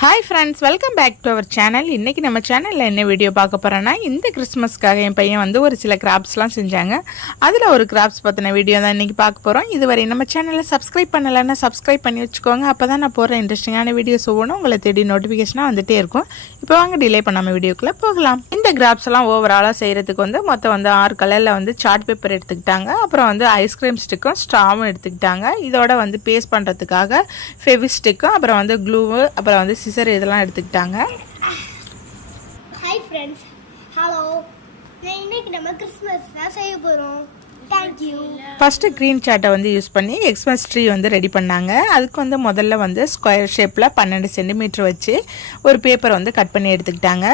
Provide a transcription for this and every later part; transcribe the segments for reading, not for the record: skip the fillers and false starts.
Hi friends, welcome back to our channel. இன்றைக்கி நம்ம சேனலில் என்ன வீடியோ பார்க்க போகிறோன்னா, இந்த கிறிஸ்மஸ்க்காக என் பையன் வந்து ஒரு சில கிராஃப்ட்ஸ்லாம் செஞ்சாங்க. அதில் ஒரு கிராஃப்ட்ஸ் பற்றின வீடியோ தான் இன்றைக்கி பார்க்க போகிறோம். இதுவரை நம்ம சேனலில் சப்ஸ்கிரைப் பண்ணலைன்னா சப்ஸ்கிரைப் பண்ணி வச்சுக்கோங்க. அப்போ தான் நான் போகிற இன்ட்ரெஸ்டிங்கான வீடியோஸ் ஒவ்வொன்றும் உங்களை தேடி நோட்டிஃபிகேஷனாக வந்துகிட்டே இருக்கும். இப்போ வாங்க டிலே பண்ணாமல் வீடியோக்குள்ளே போகலாம். இந்த கிராஃப்ட்ஸ் எல்லாம் ஓவராலாக செய்கிறதுக்கு வந்து மொத்தம் வந்து 6 கலரில் வந்து சார்ட் பேப்பர் எடுத்துக்கிட்டாங்க. அப்புறம் வந்து ஐஸ்கிரீம் ஸ்டிக்கும் ஸ்ட்ராவும் எடுத்துக்கிட்டாங்க. இதோட வந்து பேஸ்ட் பண்ணுறதுக்காக ஃபெவிஸ்டிக்கும் அப்புறம் வந்து க்ளூவு அப்புறம் வந்து சிசர் இதெல்லாம் எடுத்துக்கிட்டாங்க. Hi friends, hello. இன்னைக்கு நம்ம கிறிஸ்மஸ் தான் செய்ய போகிறோம். தேங்க்யூ. ஃபஸ்ட்டு க்ரீன் சார்ட்டை வந்து யூஸ் பண்ணி எக்ஸ்மஸ் ட்ரீ வந்து ரெடி பண்ணாங்க. அதுக்கு வந்து முதல்ல வந்து ஸ்கொயர் ஷேப்பில் 12 சென்டிமீட்டர் வச்சு ஒரு பேப்பரை வந்து கட் பண்ணி எடுத்துக்கிட்டாங்க.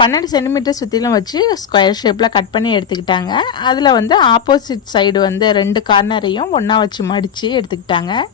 பன்னெண்டு சென்டிமீட்டர் சுற்றிலும் வச்சு ஸ்கொயர் ஷேப்பில் கட் பண்ணி எடுத்துக்கிட்டாங்க. அதில் வந்து ஆப்போசிட் சைடு வந்து 2 கார்னரையும் ஒன்றா வச்சு மடித்து எடுத்துக்கிட்டாங்க.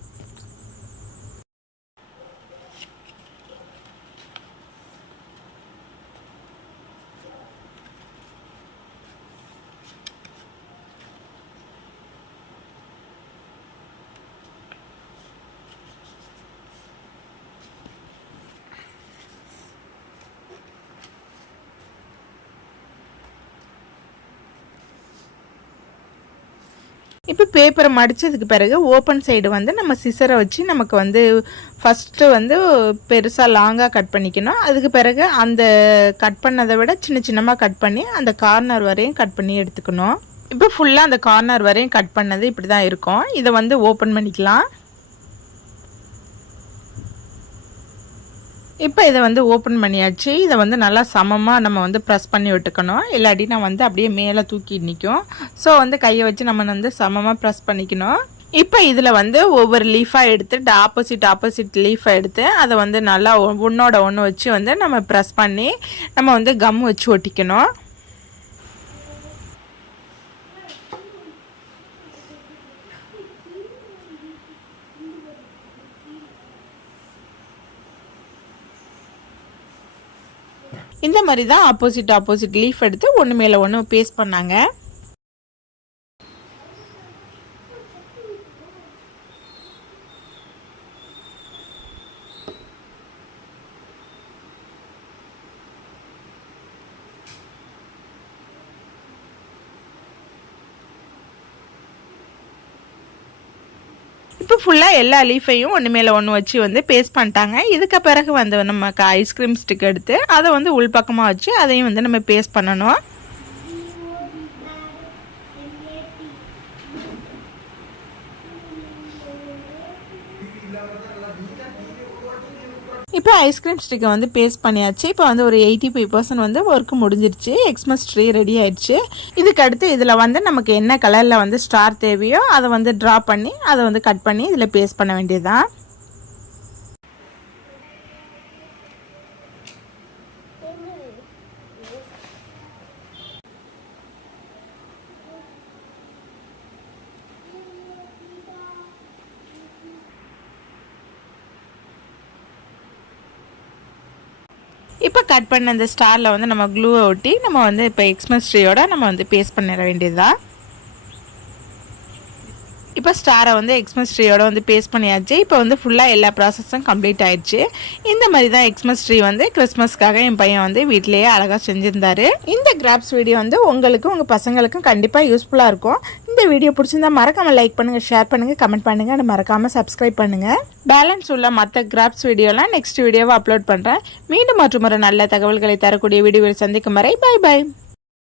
இப்போ பேப்பரை மடித்ததுக்கு பிறகு ஓப்பன் சைடு வந்து நம்ம சிசரை வச்சு நமக்கு வந்து ஃபஸ்ட்டு வந்து பெருசாக லாங்காக கட் பண்ணிக்கணும். அதுக்கு பிறகு அந்த கட் பண்ணதை விட சின்ன சின்னமாக கட் பண்ணி அந்த கார்னர் வரையும் கட் பண்ணி எடுத்துக்கணும். இப்போ ஃபுல்லாக அந்த கார்னர் வரையும் கட் பண்ணது இப்படி தான் இருக்கும். இதை வந்து ஓப்பன் பண்ணிக்கலாம். இப்போ இதை வந்து ஓப்பன் பண்ணியாச்சு. இதை வந்து நல்லா சமமாக நம்ம வந்து ப்ரெஸ் பண்ணி விட்டுக்கணும். இல்லாட்டி நான் வந்து அப்படியே மேலே தூக்கி நிற்கும். ஸோ வந்து கையை வச்சு நம்ம வந்து சமமாக ப்ரெஸ் பண்ணிக்கணும். இப்போ இதில் வந்து ஒவ்வொரு லீஃபாக எடுத்து ஆப்போசிட் லீஃபை எடுத்து அதை வந்து நல்லா ஒன்றோட ஒன்று வச்சு வந்து நம்ம ப்ரெஸ் பண்ணி நம்ம வந்து கம் வச்சு ஒட்டிக்கணும். இந்த மாதிரி தான் ஆப்போசிட் லீஃப் எடுத்து ஒன்று மேலே ஒன்று பேஸ்ட் பண்ணாங்க. இப்போ ஃபுல்லாக எல்லா லீஃபையும் ஒன்று மேலே ஒன்று வச்சு வந்து பேஸ்ட் பண்ணிட்டாங்க. இதுக்கு பிறகு வந்து நமக்கு ஐஸ்கிரீம் ஸ்டிக் எடுத்து அதை வந்து உள்பக்கமாக வச்சு அதையும் வந்து நம்ம பேஸ்ட் பண்ணணும். இப்போ ஐஸ்கிரீம் ஸ்டிக்கை வந்து பேஸ்ட் பண்ணியாச்சு. இப்போ வந்து ஒரு 85% வந்து ஒர்க்கு முடிஞ்சிருச்சு. எக்ஸ்மஸ் ட்ரீ ரெடி ஆயிடுச்சு. இதுக்கு அடுத்து இதில் வந்து நமக்கு என்ன கலரில் வந்து ஸ்டார் தேவையோ அதை வந்து ட்ரா பண்ணி அதை வந்து கட் பண்ணி இதில் பேஸ்ட் பண்ண வேண்டியதுதான். இப்போ கட் பண்ண அந்த ஸ்டாரில் வந்து நம்ம க்ளூவை ஒட்டி நம்ம வந்து இப்போ எக்ஸ்மஸ் ட்ரீயோட நம்ம வந்து பேஸ்ட் பண்ணிட வேண்டியதுதான். இப்போ ஸ்டாரை வந்து எக்ஸ்மஸ் ட்ரீயோட வந்து பேஸ்ட் பண்ணியாச்சு. இப்போ வந்து ஃபுல்லாக எல்லா ப்ராசஸும் கம்ப்ளீட் ஆயிடுச்சு. இந்த மாதிரி தான் எக்ஸ்மஸ் ட்ரீ வந்து கிறிஸ்மஸ்க்காக என் பையன் வந்து வீட்டிலேயே அழகாக செஞ்சுருந்தாரு. இந்த கிராஃப்ட்ஸ் வீடியோ வந்து உங்களுக்கும் உங்கள் பசங்களுக்கும் கண்டிப்பாக யூஸ்ஃபுல்லாக இருக்கும். இந்த வீடியோ பிடிச்சிருந்தா மறக்காமல் லைக் பண்ணுங்கள், ஷேர் பண்ணுங்கள், கமெண்ட் பண்ணுங்கள், அது மறக்காமல் சப்ஸ்கிரைப் பண்ணுங்கள். பேலன்ஸ் உள்ள மற்ற கிராஃப்ட்ஸ் வீடியோலாம் நெக்ஸ்ட் வீடியோவை அப்லோட் பண்ணுறேன். மீண்டும் மற்றும் ஒரு நல்ல தகவல்களை தரக்கூடிய வீடியோவில் சந்திக்கும் வரை பை பை.